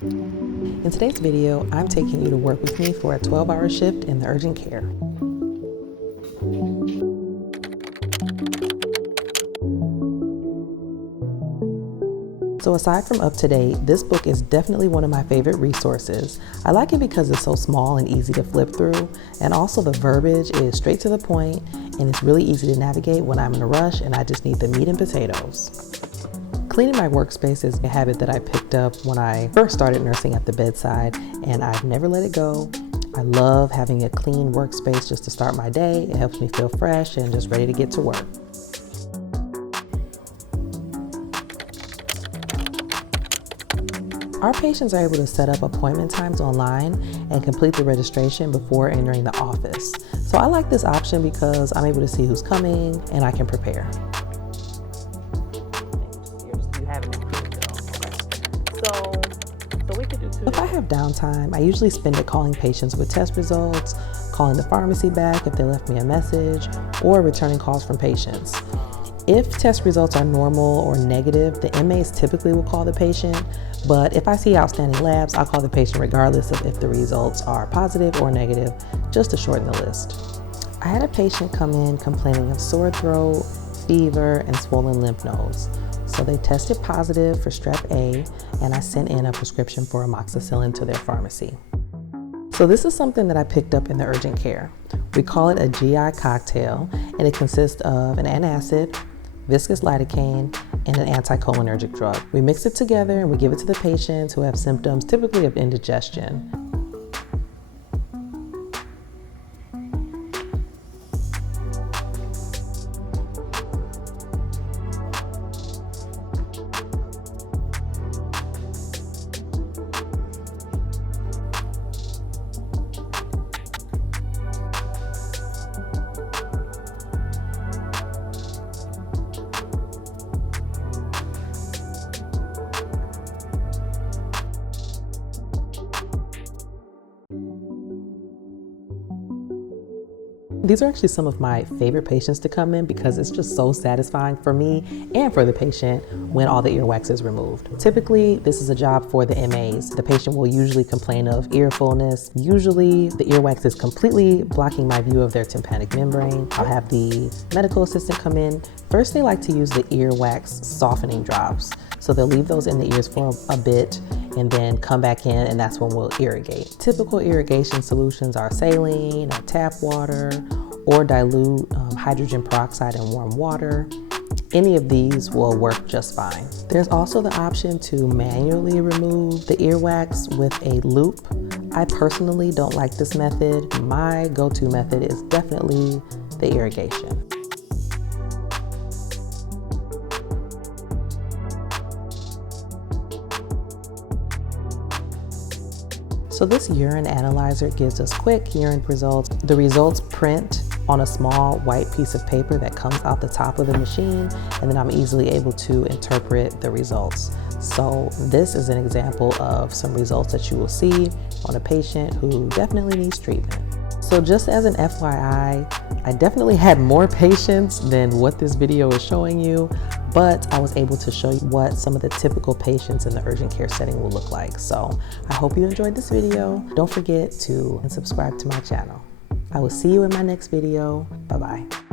In today's video, I'm taking you to work with me for a 12-hour shift in the urgent care. So aside from up to date, this book is definitely one of my favorite resources. I like it because it's so small and easy to flip through, and also the verbiage is straight to the point, and it's really easy to navigate when I'm in a rush and I just need the meat and potatoes. Cleaning my workspace is a habit that I picked up when I first started nursing at the bedside, and I've never let it go. I love having a clean workspace just to start my day. It helps me feel fresh and just ready to get to work. Our patients are able to set up appointment times online and complete the registration before entering the office. So I like this option because I'm able to see who's coming and I can prepare. If I have downtime, I usually spend it calling patients with test results, calling the pharmacy back if they left me a message, or returning calls from patients. If test results are normal or negative, the MAs typically will call the patient, but if I see outstanding labs, I'll call the patient regardless of if the results are positive or negative, just to shorten the list. I had a patient come in complaining of sore throat, fever, and swollen lymph nodes. So they tested positive for strep A, and I sent in a prescription for amoxicillin to their pharmacy. So this is something that I picked up in the urgent care. We call it a GI cocktail, and it consists of an antacid, viscous lidocaine, and an anticholinergic drug. We mix it together and we give it to the patients who have symptoms typically of indigestion. These are actually some of my favorite patients to come in because it's just so satisfying for me and for the patient when all the earwax is removed. Typically, this is a job for the MAs. The patient will usually complain of ear fullness. Usually, the earwax is completely blocking my view of their tympanic membrane. I'll have the medical assistant come in. First, they like to use the earwax softening drops. So they'll leave those in the ears for a bit and then come back in, and that's when we'll irrigate. Typical irrigation solutions are saline or tap water or dilute hydrogen peroxide in warm water. Any of these will work just fine. There's also the option to manually remove the earwax with a loop. I personally don't like this method. My go-to method is definitely the irrigation. So this urine analyzer gives us quick urine results. The results print on a small white piece of paper that comes out the top of the machine, and then I'm easily able to interpret the results. So this is an example of some results that you will see on a patient who definitely needs treatment. So just as an FYI, I definitely had more patients than what this video is showing you, but I was able to show you what some of the typical patients in the urgent care setting will look like. So I hope you enjoyed this video. Don't forget to subscribe to my channel. I will see you in my next video. Bye-bye.